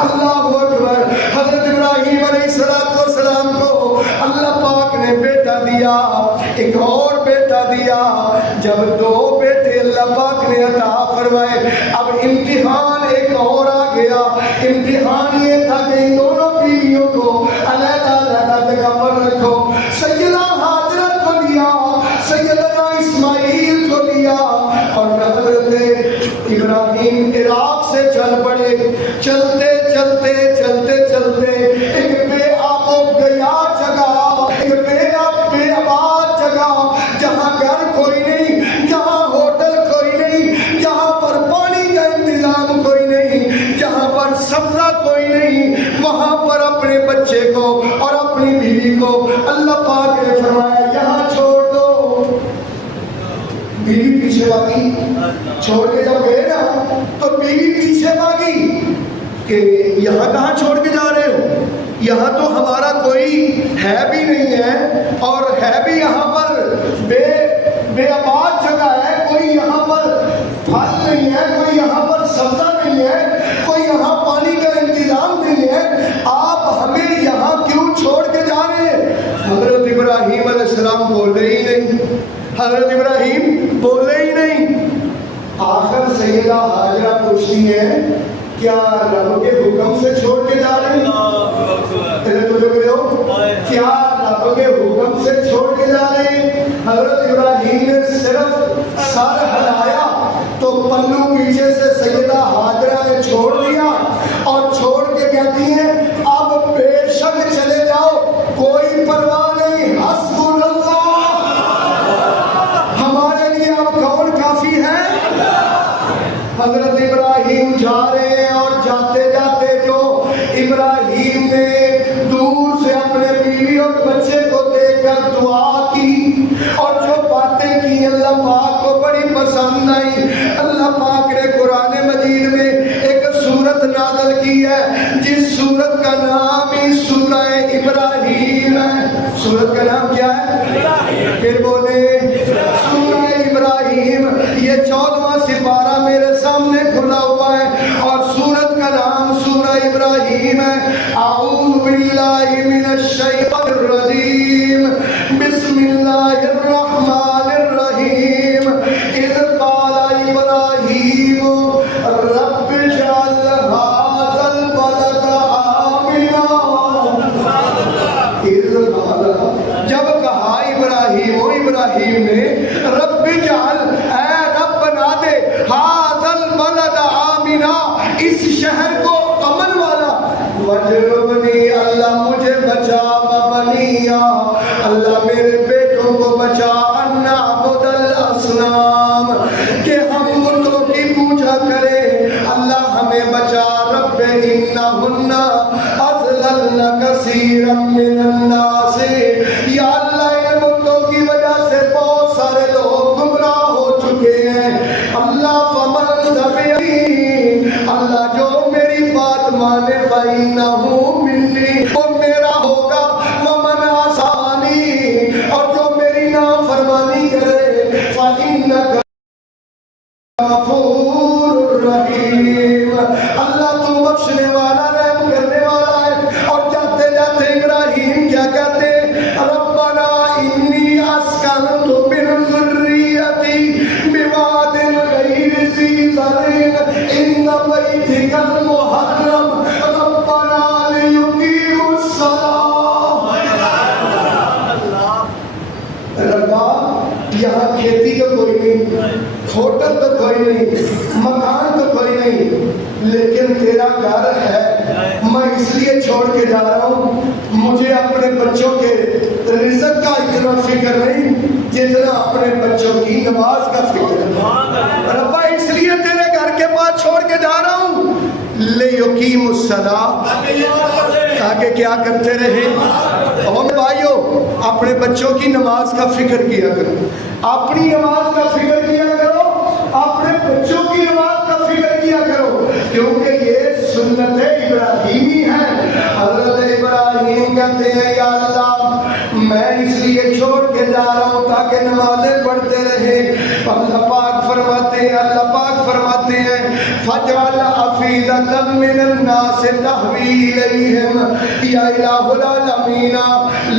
اللہ اکبر. حضرت ابراہیم علیہ السلام کو اللہ پاک نے بیٹا دیا، ایک اور بیٹا دیا. جب دو بیٹے اللہ پاک نے عطا فرمائے، اب امتحان ایک اور آ گیا. امتحان یہ تھا کہ ان دونوں بیویوں کو علیحدہ اپنے بچے کو اور اپنی بیوی کو اللہ پاک نے فرمایا یہاں چھوڑ دو. بیوی پیچھے بھاگی, چھوڑ کے جب گئے نا تو بیوی پیچھے بھاگی کہ یہاں کہاں چھوڑ کے جا رہے ہو, یہاں تو ہمارا کوئی ہے بھی نہیں ہے, اور ہے بھی یہاں پر بے آباد جگہ ہے, کوئی یہاں پر پھل نہیں ہے, کوئی یہاں پر سبزہ نہیں ہے, کوئی یہاں پانی کا انتظام نہیں ہے, آپ ہمیں یہاں کیوں چھوڑ کے جا رہے ہیں؟ حضرت ابراہیم علیہ السلام بولے ہی نہیں, حضرت ابراہیم بولے ہی نہیں. آخر سیدہ ہاجرہ پوچھتی ہے کیا رب کے حکم سے چھوڑ کے جا رہے ہیں؟ کیا رب کے حکم سے چھوڑ کے جا رہے ہیں؟ حضرت ابراہیم نے صرف سر ہلایا تو پلو پیچھے سے سیدہ ہاجرہ نے چھوڑ دیا اور چھوڑ کے کہتی ہیں اب بے شک چلے جاؤ, کوئی پرواہ نہیں, حسبنا اللہ, ہمارے لیے اب کون کافی ہے؟ حضرت ابراہیم جا رہے ہیں اور جاتے جاتے جو ابراہیم نے دور سے اپنے بیوی اور بچے کو دیکھ کر دعا کی اور جو باتیں کی اللہ پاک کو بڑی پسند آئی. اللہ پاک نے قرآن مجید میں ایک سورت نازل کی ہے جس سورت کا نام ہی سورہ ابراہیم ہے. سورت کا نام کیا ہے؟ پھر بولے سورہ ابراہیم. یہ 14واں سپارہ میرے سامنے کھلا ہوا ہے اور سورت کا نام سورہ ابراہیم ہے. اعوذ باللہ من الشیطان الرجیم, بسم اللہ الرحمن الرحیم. اذ قال ابراہیم رب اجعل هذا البلد آمنا. جب کہا ابراہیم نے رب اجعل, اے رب بنا دے, هذا البلد آمنا, اس شہر کو امن والا, وجنبنی, اللہ مجھے بچا, وبنیا, اللہ میرے بیٹوں کو بچا, ان نعبد الاصنام, کہ ہم بتوں کی پوجا کریں, اللہ ہمیں بچا. رب انہن اضللن کثیرا من الناس, یا اللہ ان بتوں کی وجہ سے بہت سارے لوگ گمراہ ہو چکے ہیں. اللہ فمن تبعنی, اللہ جو میری بات مانے فإنہ منی, وہ میرا ہوگا. ومن عصانی, اور جو میری نافرمانی کرے فإنک غفور رحیم, اللہ تو بخشنے والا رحم کرنے والا ہے. اور جاتے جاتے ابراہیم کیا کہتے ہیں؟ ربنا انی اسکنت من ذریتی بواد غیر ذی زرع عند بیتک المحرم ربنا لیقیموا الصلاۃ. ربا یہاں کھیتی تو کوئی نہیں, ہوٹل تو کوئی نہیں, مکان تو کوئی نہیں, لیکن تیرا گھر ہے, میں اس لیے چھوڑ کے جا رہا ہوں. مجھے اپنے بچوں کے رزق کا اتنا فکر نہیں جتنا اپنے بچوں کی نماز کا فکر ہے. ربا اس لیے تیرے گھر کے پاس چھوڑ کے جا رہا ہوں, لیقیموا الصلاۃ, تاکہ کیا کرتے رہے. اور بھائیو اپنے بچوں کی نماز کا فکر کیا کرو, اپنی نماز کا فکر کیا کرو, اپنے بچوں کی نماز کا فکر کیا کرو, کیونکہ یہ سنت ابراہیمی ہے. حضرت ابراہیم کہتے ہیں یا اللہ میں اس لیے چھوڑ کے جا رہا ہوں تاکہ نمازیں پڑھتے رہے. اللہ پاک فرماتے ہیں فجعل افئدۃ من الناس تهوی الیہم یا الہ العالمین,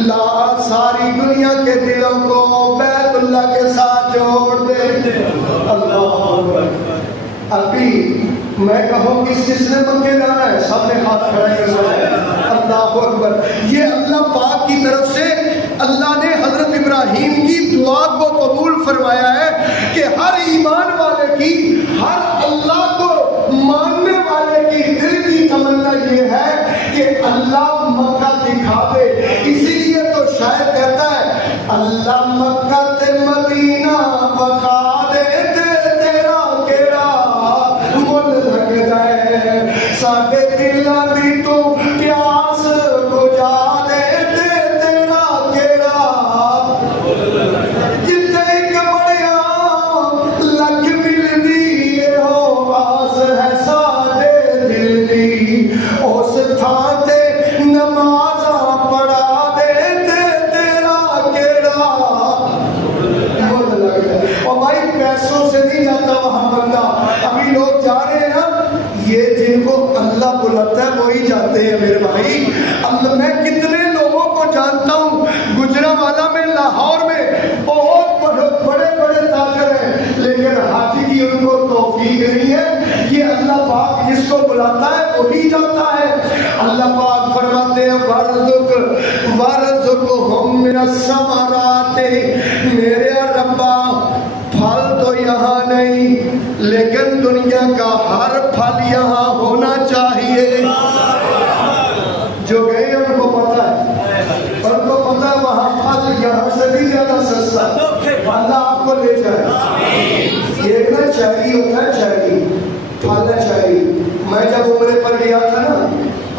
لا ساری دنیا کے دلوں کو بیت اللہ کے ساتھ جوڑ دے. اللہ ابھی میں کہوں کس نے مکے جانا ہے, سب نے ہاتھ کھڑے کر. اللہ اکبر. یہ اللہ پاک کی طرف سے اللہ نے حضرت ابراہیم کی دعا کو قبول فرمایا ہے کہ ہر ایمان والے کی, ہر اللہ کو ماننے والے کی دل کی تمنا یہ ہے کہ اللہ مکہ دکھا دے. اسی لیے تو شاعر کہتا ہے اللہ مکہ تے مدینہ بخا دے, تیرا کیڑا مل لگ جائے, ساڈے دلاں دی تو پیاس جاتا ہے. اللہ پاک فرماتے ہیں وَارْزُقْهُم مِّنَ الثَّمَرَاتِ. میرے ربا پھل تو یہاں نہیں لیکن دنیا کا ہر پھل یہاں ہونا چاہیے. جو گئے ان کو پتا ہے, ان کو پتا ہے وہاں پھل یہاں سے بھی زیادہ سستا ہے. اللہ آپ کو لے جائے. یہ نا چیری ہوتا ہے, چیری پھل ہے چیری. میں جب عمرے پر گیا تھا نا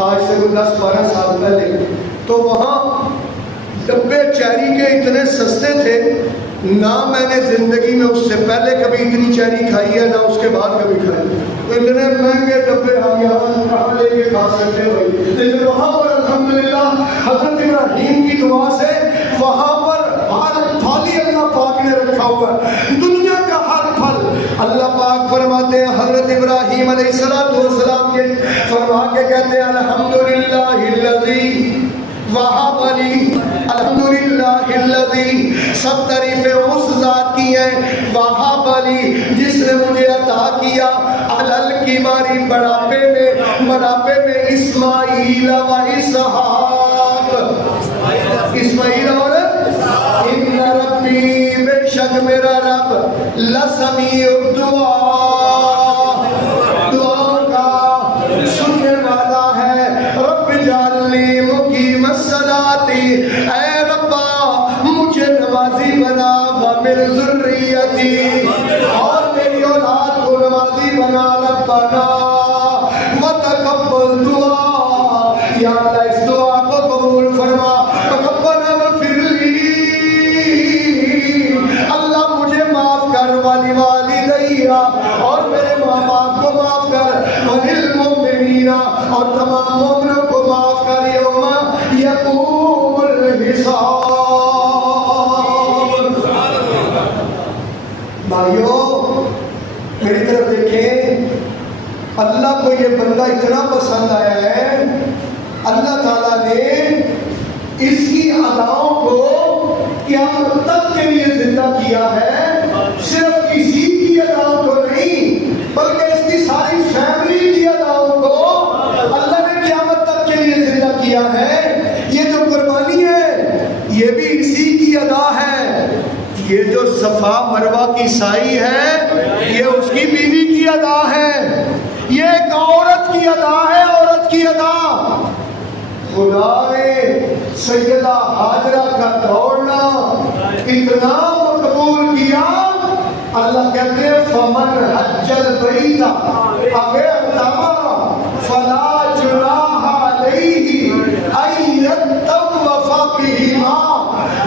آج سے 10-12 سال پہلے, تو وہاں ڈبے چیری کے اتنے سستے تھے نہ میں نے زندگی میں اس سے پہلے کبھی اتنی چیری کھائی ہے نہ اس کے بعد کبھی کھائی. اتنے مہنگے ڈبے ہم یہاں کہاں لے کے کھا سکتے ہیں. لیکن وہاں پر الحمدللہ حضرت ابراہیم کی دعا سے وہاں پر ہر پھل اللہ پاک نے رکھا ہوا ہے, دنیا کا ہر پھل. اللہ پاک فرماتے ہیں حضرت ابراہیم علیہ السلام کے فرما کے کہتے ہیں الحمدللہ الذی وہب لی, الحمدللہ الذی, سب تعریفیں اس ذات کی ہیں, وہب لی, جس نے مجھے عطا کیا علل کبر, بڑھاپے میں اسماعیل و اسحاق, اسماعیل اور ان ربی, بے شک میرا رب لسمیع الدعاء, دعا کا سننے والا ہے. رب جعلنی مقیم الصلاۃ, اے ربا مجھے نمازی بنا, ومن ذریتی, اور میری اولاد کو نمازی بنا. ربنا وتقبل دعا, یا اللہ اس دعا کو قبول فرما. ربنا اغفر لی, اللہ مجھے معاف کر, والدیہ, اور میرے ماں باپ کو معاف کر, وللمؤمنین, اور تمام مومنوں کو معاف کر, یوم یقوم الحساب. بھائیو میری طرف دیکھیں, اللہ کو یہ بندہ اتنا پسند آیا ہے, اللہ تعالیٰ نے اس کی اداؤں کو قیامت تک کے لیے زندہ کیا ہے. صرف اسی کی اداؤں کو نہیں بلکہ اس کی ساری فیملی کی اداؤں کو اللہ نے قیامت تک کے لیے زندہ کیا ہے. یہ جو قربانی ہے یہ بھی اسی کی ادا ہے. یہ جو صفا مروہ کی سائی ہے یہ اس کی بیوی کی ادا ہے. یہ ایک عورت کی ادا ہے, عورت کی ادا. خدا نے سیدہ ہاجرہ کا دوڑنا اتنا مقبول کیا, اللہ کہتے ہیں فمن حج البیت او اعتمر فلا جناح علیہ ان یطوف بہما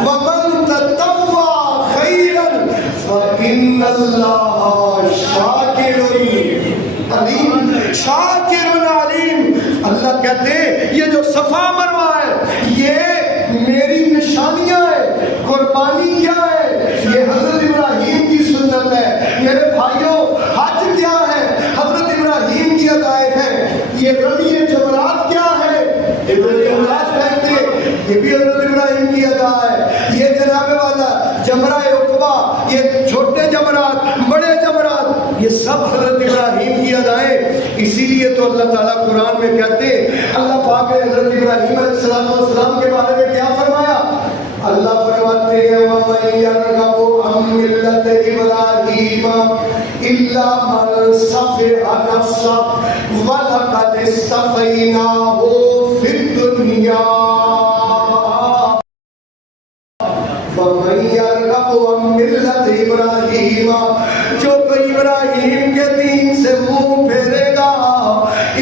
ومن تطوع خیرا فإن اللہ شاکر علیم, شاکر علیم. اللہ کہتے ہیں یہ جو صفا مروہ ہے یہ میری نشانیاں ہیں. قربانی کیا ہے؟ یہ حضرت ابراہیم کی سنت ہے. میرے بھائیوں حج کیا ہے؟ حضرت ابراہیم کی ادائیں ہیں. یہ رمی جمرات کیا ہے؟ جمرات کہتے ہیں, یہ بھی حضرت ابراہیم کی ادا ہے. یہ جناب والا جمرہ عقبہ, یہ چھوٹے جمرات, بڑے جمرات, یہ سب حضرت ابراہیم کی ادائیں. اسی لیے تو اللہ تعالیٰ قرآن میں کہتے ہیں, اللہ پاک نے حضرت ابراہیم علیہ السلام کے بارے میں کیا فرمایا؟ اللہ فرماتے ہیں وَمَن يَرْغَبُ عَن مِّلَّةِ إِبْرَاهِيمَ إِلَّا مَن سَفِهَ نَفْسَهُ وَلَقَدِ اصْطَفَيْنَاهُ فِي الدُّنْيَا. وَمَن يَرْغَبُ عَن مِّلَّةِ إِبْرَاهِيمَ, جو کوئی ابراہیم کے دین سے منہ پھیرے گا,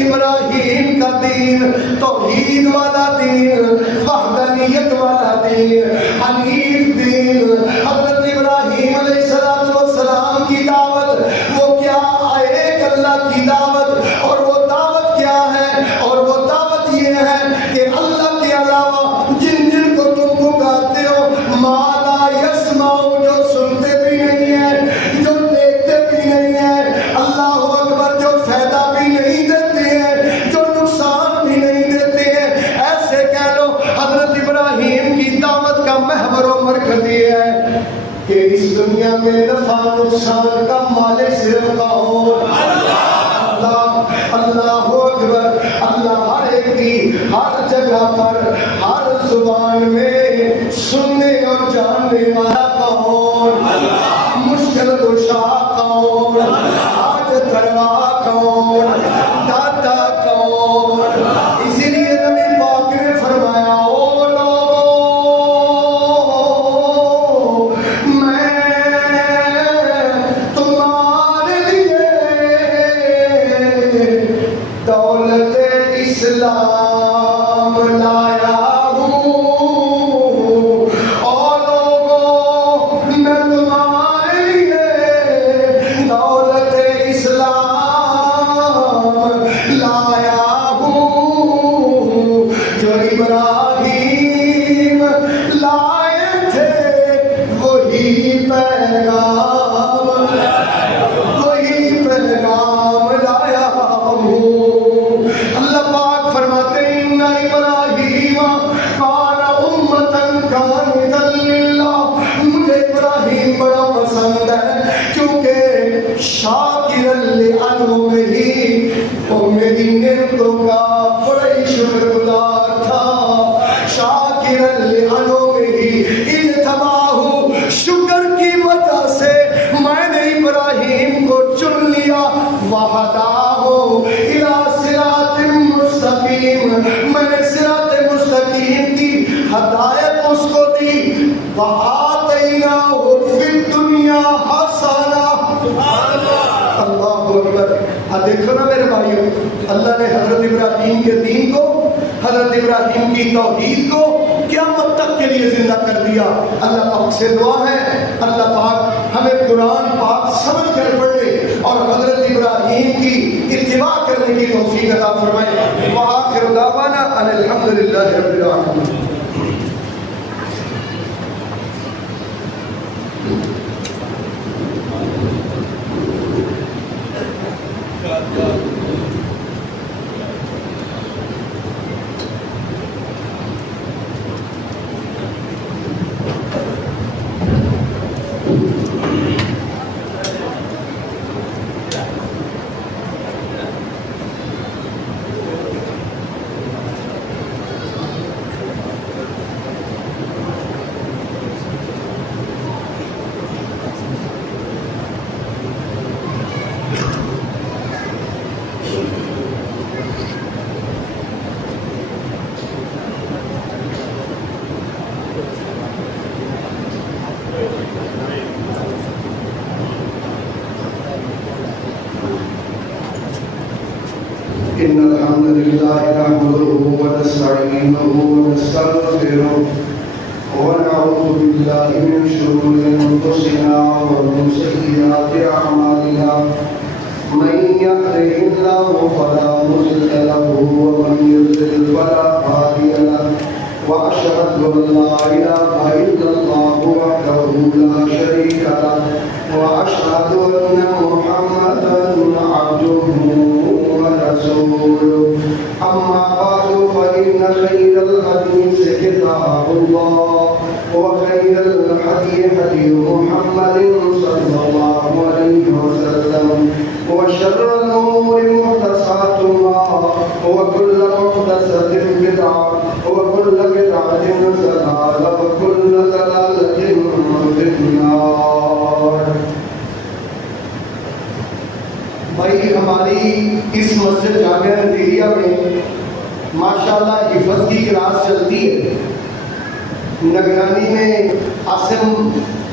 ابراہیم کا دین توحید والا دین, وحدانیت والا دین, حنیف دین. حضرت ابراہیم علیہ السلام کی دعوت وہ کیا, ایک اللہ کی دعوت, اور وہ دعوت کیا ہے؟ اور وہ دعوت یہ ہے کہ اللہ کے علاوہ جن جن کو تم پکارتے ہو, ما لا یسمع, جو سنتے بھی نہیں ہیں, جو دیکھتے بھی نہیں ہیں, اللہ اکبر, جو فائدہ بھی نہیں دیتے ہیں, جو نقصان بھی نہیں دیتے ہیں, ایسے کہہ لو حضرت ابراہیم کی دعوت کا محور و مرکز یہ ہے کہ اس دنیا میں نفع نقصان کا مالک صرف کون؟ اللہ. اللہ اللہ اکبر. اللہ ہر ایک کی ہر جگہ پر ہر زبان میں سننے اور جاننے والا کون؟ مشکل کشا کون؟ حاجت روا کون؟ داتا کون؟ اسی لیے نبی پاک نے فرمایا او لوگوں میں تمہارے لیے دولت اسلام لایا ہوں. او لوگوں میں تمہارے لیے دولت اسلام لایا ہوں. جو ابراہیم لائے تھے وہی پیغام لایا ہوں. اللہ پاک فرماتے ہیں ان ابراہیم کان امۃ قانتا للہ. مجھے ابراہیم بڑا پسند ہے کیونکہ شاکرا لانعمہ، وہ میری نعمتوں کا بڑا ہی شکر گزار تھا. شاکرا لانعمہ، ان تمام شکر کی وجہ سے میں نے ابراہیم کو چن لیا. وہداہ الی صراط مستقیم، میں نے صراط مستقیم کی ہدایت اس کو دی. وآتیناہ فی الدنیا حسنہ. اللہ اکبر. دیکھو نا میرے بھائیو، اللہ نے حضرت ابراہیم کے دین کو، حضرت ابراہیم کی توحید کو قیامت تک کے لیے زندہ کر دیا. اللہ پاک سے دعا ہے اللہ پاک ہمیں قرآن پاک سمجھ کر پڑھنے اور حضرت ابراہیم کی اتباع کرنے کی توفیق عطا فرمائے. وآخر دعوانا ان الحمدللہ رب العالمین. إن الحمد لله نحمده ونستعينه ونستغفره ونعوذ بالله من شرور أنفسنا ومن سيئات أعمالنا. من يهده الله فلا مضل له ومن يضلل فلا هادي له. وأشهد أن لا إله إلا الله وحده لا شريك له وأشهد أن محمدا عبده ورسوله. أما بعد فإن خير الحديث كتاب الله وخير الهدي هدي محمد صلى الله عليه وسلم وشر الأمور محدثاتها وكل محدثة بدعة وكل بدعة ضلالة وكل ضلالة في النار. بھائی ہماری اس مسجد جامعہ نظیریہ میں ماشاءاللہ حفظ کی کلاس چلتی ہے. نگرانی میں عاصم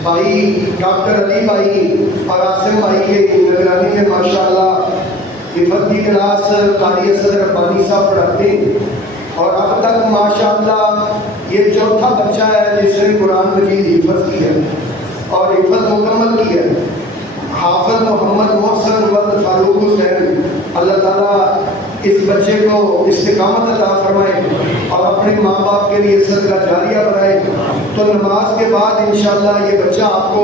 بھائی، ڈاکٹر علی بھائی اور عاصم بھائی کے نگرانی میں ماشاءاللہ حفظ کی کلاس قاری اسد ربانی صاحب پڑھاتے ہیں. اور اب تک ماشاءاللہ یہ چوتھا بچہ ہے جس نے قرآن مجید حفظ کی ہے اور حفظ مکمل کی ہے. حافظ محمد محسن ولد فاروق حسین، اللہ تعالیٰ اس بچے کو استقامت عطا فرمائے اور اپنے ماں باپ کے لیے صدقہ جاریہ بنائے. تو نماز کے بعد انشاءاللہ یہ بچہ آپ کو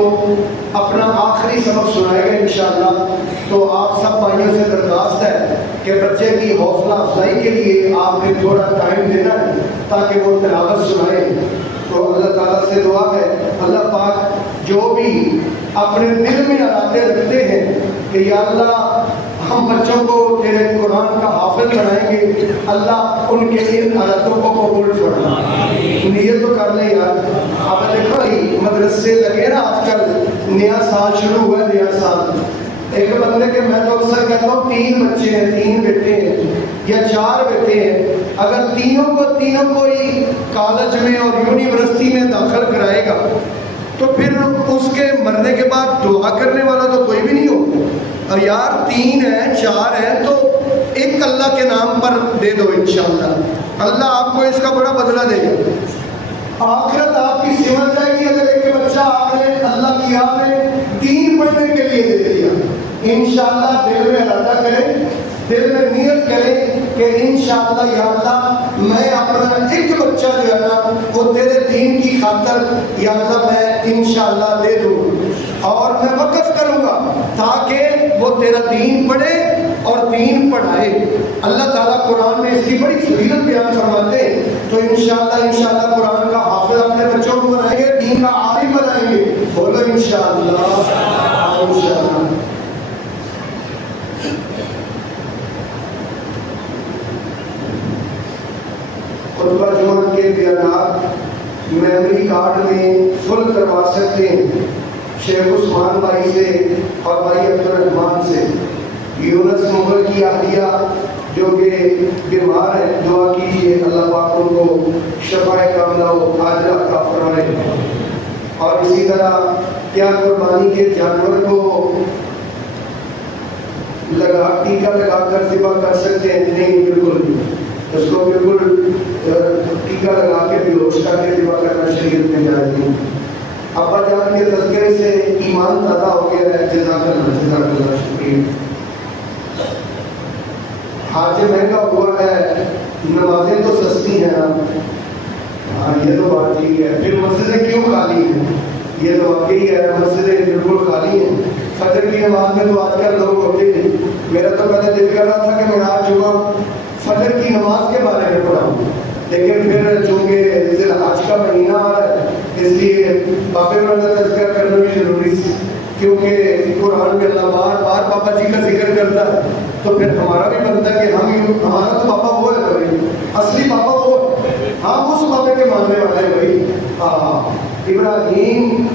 اپنا آخری سبق سنائے گا انشاءاللہ. تو آپ سب بھائیوں سے درخواست ہے کہ بچے کی حوصلہ افزائی کے لیے آپ نے تھوڑا ٹائم دینا ہے تاکہ وہ تلاوت سنائے. تو اللہ تعالیٰ سے دعا ہے اللہ پاک جو بھی اپنے دل میں ارادے رکھتے ہیں کہ یا اللہ ہم بچوں کو تیرے قرآن کا حافظ بنائیں گے، اللہ ان کے ان عادتوں کو قبول فرما۔ نیت تو کر لیں یار۔ اب دیکھو مدرسے لگے نا آج کل، نیا سال شروع ہوا ہے، نیا سال۔ ایک بندے کے میں تو اکثر کہتا ہوں 3 بچے ہیں، 3 بیٹے ہیں یا 4 بیٹے ہیں، اگر تینوں کو ہی کالج میں اور یونیورسٹی میں داخل کرائے گا تو پھر اس کے مرنے کے بعد دعا کرنے والا تو کوئی بھی نہیں ہو۔ اور یار 3 ہیں 4 ہیں تو ایک اللہ کے نام پر دے دو، انشاءاللہ اللہ آپ کو اس کا بڑا بدلہ دے گا۔ آخرت آپ کی سمجھ جائے گی اگر ایک بچہ آپ نے اللہ کی یاد میں 3 پڑھنے کے لیے دے دیا۔ انشاءاللہ دل میں ارادہ کریں، دل میں نیت کریں کہ انشاءاللہ یا اللہ میں اپنا ایک بچہ جو ہے نا وہ تیرے دین کی خاطر یا اللہ میں انشاءاللہ دے دوں، اور میں وقف کروں گا تاکہ وہ تیرا دین پڑھے اور دین پڑھائے۔ اللہ تعالیٰ قرآن میں اس کی بڑی فضیلت بیان فرماتے ہیں، تو انشاءاللہ قرآن کا حافظ اپنے بچوں کو بنائیں گے، دین کا عالم بنائیں گے۔ بولو انشاءاللہ انشاءاللہ۔ خطبہ جمعہ کے بیانات میموری کارڈ میں فل کروا سکتے ہیں شیخ عثمان بھائی سے اور بھائی عبد الرحمان سے۔ یونس مغل کی اہلیہ جو کہ بیمار ہے، دعا کیجیے اللہ پاک ان کو شفاء کاملہ و عاجلہ عطا فرمائے۔ اور اسی طرح کیا قربانی کے جانور کو ٹیکہ لگا کر ذبح کر سکتے ہیں؟ نہیں، بالکل اس کو بالکل ٹیکہ لگا کے بیہوش کر کے ذبح کرنا شریعت میں جائز نہیں۔ ابا جان کے تذکرے سے ایمان تازہ ہو گیا ہے، جزاک اللہ شکریہ۔ حاج مہنگا ہوا ہے، نمازیں تو سستی ہیں نا، ہاں یہ تو بات ٹھیک ہے، پھر مسجدیں کیوں خالی ہیں؟ یہ تو واقعی ہے، مسجدیں بالکل خالی ہیں۔ فجر کی نماز میں تو آج کل لوگ ہوتے نہیں۔ میرا تو پہلے دل کر رہا تھا کہ میں آج جمعہ فجر کی نماز کے بارے میں پڑھاؤں، لیکن پھر چونکہ ذی الحج کا مہینہ آ رہا ہے اس لیے بابے والدہ تذکرہ کرنا بھی ضروری ہے، کیونکہ قرآن میں اللہ بار بار بابا جی کا ذکر کرتا ہے، تو پھر ہمارا بھی بنتا ہے کہ ہمارا تو بابا وہ ہے بھائی، اصلی بابا وہ ہے، ہم اس بابے کے ماننے والے ہیں بھائی۔ ابراہیم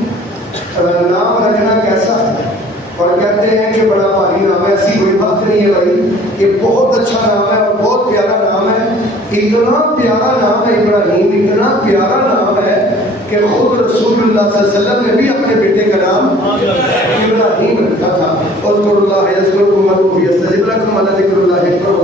نام رکھنا کیسا ہے؟ اور کہتے ہیں کہ بڑا بھاری نام ہے، ایسی کوئی بات نہیں ہے بھائی، یہ بہت اچھا نام ہے اور بہت پیارا نام ہے۔ اتنا پیارا نام ہے ابراہیم، اتنا پیارا نام ہے کہ خود رسول اللہ صلی اللہ علیہ وسلم نے بھی اپنے بیٹے کا نام ابراہیم رکھا تھا۔ اذکروا اللہ یذکرکم وادعوہ یستجب لکم وذکر اللہ اکبر۔